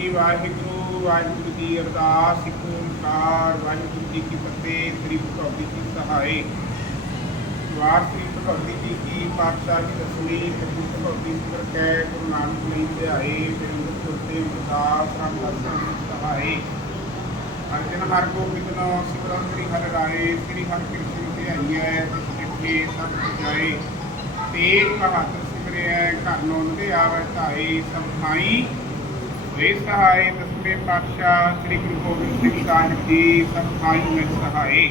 ਸ੍ਰੀ ਵਾਹਿਗੁਰੂ ਵਾਹਿਗੁਰੂ ਜੀ ਅਰਦਾਸ, ਇੱਕ ਓੰਕਾਰ, ਵਾਹਿਗੁਰੂ ਜੀ ਕੀ ਫਤਿਹ, ਸ੍ਰੀ ਭਗਵਤੀ ਜੀ ਸਹਾਈ ਵਾਰ ਸ੍ਰੀ ਭਗਵਤੀ ਜੀ ਕੀ ਪਾਤਸ਼ਾਹ ਜੀ ਦਸਵੀਂ ਸ੍ਰੀ ਭਗਵਤੀ ਸੁੰਦਰ ਕੈ ਗੁਰੂ ਨਾਨਕ ਲਈ ਧਿਆਏ ਬਿਰੰਦ ਸੁਰਤੇ ਅਰਦਾਸ ਰਾਮਦਾਸ ਜੀ ਸਹਾਈ ਅਰਜਨ ਹਰ ਗੋਬਿੰਦ ਨੋ ਸਿਮਰਨ ਸ੍ਰੀ ਹਰਿ ਰਾਏ, ਸ੍ਰੀ ਹਰਿ ਕ੍ਰਿਸ਼ਨ ਧਿਆਈਐ ਤਿਸ ਸਭ ਜਾਏ ਤੇਗ ਬਹਾਦਰ ਸਿਮਰਿਐ ਘਰ ਨੋਨ ਦੇ ਧਾਈ ਸਭ ਥਾਈ ਵੇ ਸਹਾਈ ਦਸਵੇਂ ਪਾਤਸ਼ਾਹ ਸ੍ਰੀ ਗੁਰੂ ਗੋਬਿੰਦ ਸਿੰਘ ਸਾਹਿਬ ਜੀ ਸਭ ਵਿੱਚ ਸਹਾਈ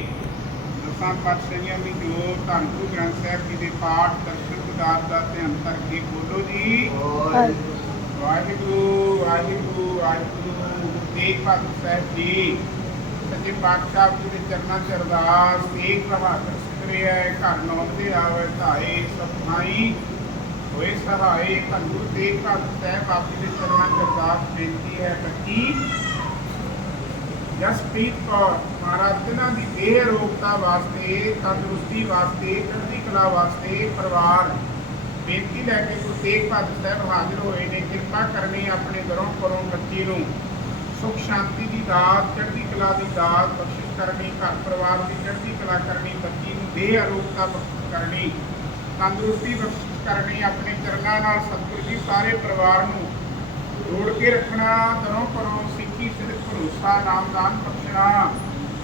ਦਸਾਂ ਪਾਤਸ਼ਾਹੀਆਂ ਦੀ ਜੋ ਧੰਨ ਗੁਰੂ ਗ੍ਰੰਥ ਸਾਹਿਬ ਜੀ ਦੇ ਪਾਠ ਦਰਸ਼ਨ ਗੁਦਾਰ ਦਾ ਧਿਆਨ ਕਰਕੇ ਬੋਲੋ ਜੀ ਵਾਹਿਗੁਰੂ ਵਾਹਿਗੁਰੂ ਵਾਹਿਗੁਰੂ ਗੁਰੂ ਤੇਗ ਬਹਾਦਰ ਸਾਹਿਬ ਜੀ ਸੱਚੇ ਪਾਤਸ਼ਾਹ ਜੀ ਦੇ ਚਰਨਾਂ 'ਚ ਅਰਦਾਸ ਤੇਗ ਬਹਾਦਰ ਸਿਮਰਿਐ ਘਰ ਨੌਨ ਦੇ ਆਵੇ ਧਾਏ ਸਭ ਹੋਏ ਸਹਾਈ ਧੰਗੁਰ ਤੇਗ ਬਹਾਦਰ ਸਾਹਿਬ ਆਪ ਜੀ ਦੇ ਚਰਨਾਂ 'ਚ ਅਰਦਾਸ ਬੇਨਤੀ ਹੈ ਬੱਚੀ ਜਸਪ੍ਰੀਤ ਕੌਰ ਮਹਾਰਾਜ, ਜਿਨ੍ਹਾਂ ਦੀ ਦੇਹ ਰੋਗਤਾ ਵਾਸਤੇ, ਤੰਦਰੁਸਤੀ ਵਾਸਤੇ, ਚੜ੍ਹਦੀ ਕਲਾ ਵਾਸਤੇ ਪਰਿਵਾਰ ਬੇਨਤੀ ਲੈ ਕੇ ਗੁਰੂ ਤੇਗ ਬਹਾਦਰ ਸਾਹਿਬ ਹਾਜ਼ਰ ਹੋਏ ਨੇ, ਕਿਰਪਾ ਕਰਨੀ ਆਪਣੇ ਘਰੋਂ ਘਰੋਂ ਬੱਚੀ ਨੂੰ ਸੁਖ ਸ਼ਾਂਤੀ ਦੀ ਦਾਤ, ਚੜ੍ਹਦੀ ਕਲਾ ਦੀ ਦਾਤ ਬਖਸ਼ਿਸ਼ ਕਰਨੀ, ਘਰ ਪਰਿਵਾਰ ਦੀ ਚੜ੍ਹਦੀ ਕਲਾ ਕਰਨੀ, ਬੱਚੀ ਨੂੰ ਦੇਹ ਅਰੋਗਤਾ ਬਖਸ਼ਿਸ਼ ਕਰਨੀ। ਤੰਦਰੁਸਤੀ ਬਖਸ਼ਿਸ਼ ਕਰਨੀ, ਆਪਣੇ ਚਰਨਾਂ ਨਾਲ ਸਤਿਗੁਰੂ ਜੀ ਸਾਰੇ ਪਰਿਵਾਰ ਨੂੰ ਜੋੜ ਕੇ ਰੱਖਣਾ ਦਰੋਂ ਪਰੋਂ ਸਿੱਖੀ ਸਿਰਫ ਭਰੋਸਾ, ਨਾਮਦਾਨ ਬਖਸ਼ਣਾ।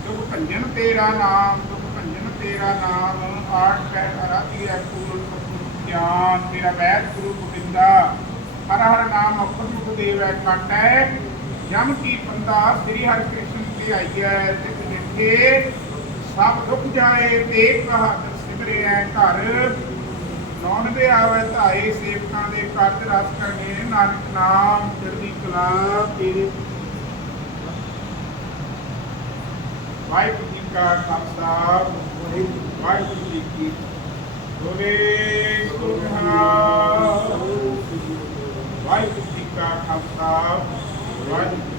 ਦੁਖ ਭੰਜਨ ਤੇਰਾ ਨਾਮ, ਦੁਖ ਭੰਜਨ ਤੇਰਾ ਨਾਮ ਆਠ ਪੈਰ ਅਰਾਧੀ ਹੈ ਪੂਰਨ ਗਿਆਨ। ਤੇਰਾ ਵੈਦ ਗੁਰੂ ਗੋਬਿੰਦਾ, ਹਰ ਹਰ ਨਾਮ ਅਪਰ ਮੁਖ ਦੇਵੈ, ਕਾਟੈ। ਜਮ ਕੀ ਪੰਦਾ, ਸ੍ਰੀ ਹਰਿ ਕ੍ਰਿਸ਼ਨ ਤੇ ਆਈਐ ਤਿਸ ਦੇਖੇ। ਸਭ ਦੁੱਖ ਜਾਏ ਤੇ ਬਹਾਦਰ ਸਿਮਰਿਐ ਘਰ। ਨੌਨ ਆਵੇ ਧਾਏ ਸੇਵਕਾਂ ਦੇ ਕਾਜ ਰਸ ਕਰਨੇ, ਨਾਨਕ ਨਾਮ ਚੜ੍ਹਦੀ ਕਲਾ ਤੇਰੇ ਵਾਹਿਗੁਰੂ ਜੀ ਕਾ ਖਾਲਸਾ, ਵਾਹਿਗੁਰੂ ਜੀ ਕੀ ਹੋਵੇ ਸੁਭਾਨ ਵਾਹਿਗੁਰੂ ਜੀ ਕਾ ਖਾਲਸਾ, ਵਾਹਿਗੁਰੂ